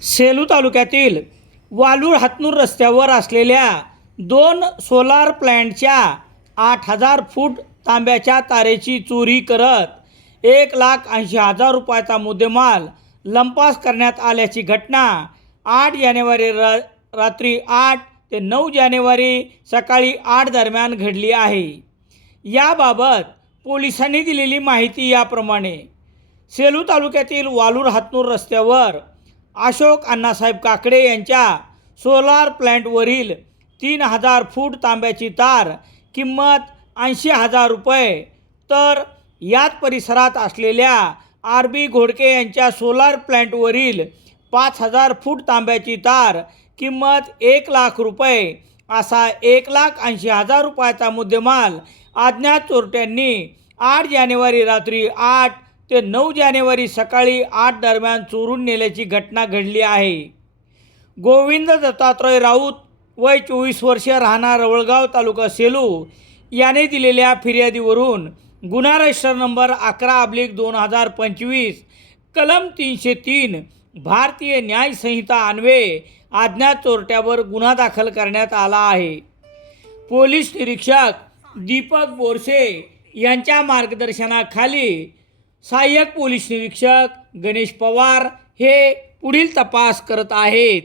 सेलू तालुक्यातील वालूर हातनूर रस्त्यावर असलेल्या दोन सोलार प्लॅन्टच्या आठ हजार फूट तांब्याच्या तारेची चोरी करत एक लाख ऐंशी हजार रुपयाचा मुद्देमाल लंपास करण्यात आल्याची घटना आठ जानेवारी र रात्री आठ ते नऊ जानेवारी सकाळी आठ दरम्यान घडली आहे. याबाबत पोलिसांनी दिलेली माहिती याप्रमाणे सेलू तालुक्यातील वालूर हातनूर रस्त्यावर अशोक अण्णासाहेब काकडे यांच्या सोलार प्लॅन्टवरील तीन हजार फूट तांब्याची तार किंमत ऐंशी हजार रुपये. तर याच परिसरात असलेल्या आर बी घोडके यांच्या सोलार प्लॅन्टवरील पाच हजार फूट तांब्याची तार किंमत एक लाख रुपये असा एक लाख ऐंशी हजार रुपयाचा मुद्देमाल अज्ञात चोरट्यांनी आठ जानेवारी रात्री आठ ते नऊ जानेवारी सकाळी आठ दरम्यान चोरून नेल्याची घटना घडली आहे. गोविंद दत्तात्रय राऊत वय चोवीस वर्ष राहणार रवळगाव तालुका सेलू याने दिलेल्या फिर्यादीवरून गुन्हा रजिस्टर नंबर अकरा अब्लिक दोन हजार पंचवीस कलम तीनशे तीन भारतीय न्याय संहिता अन्वये आज्ञा चोरट्यावर गुन्हा दाखल करण्यात आला आहे. पोलीस निरीक्षक दीपक बोरसे यांच्या मार्गदर्शनाखाली सहाय्यक पोलीस निरीक्षक गणेश पवार हे पुढील तपास करत आहेत.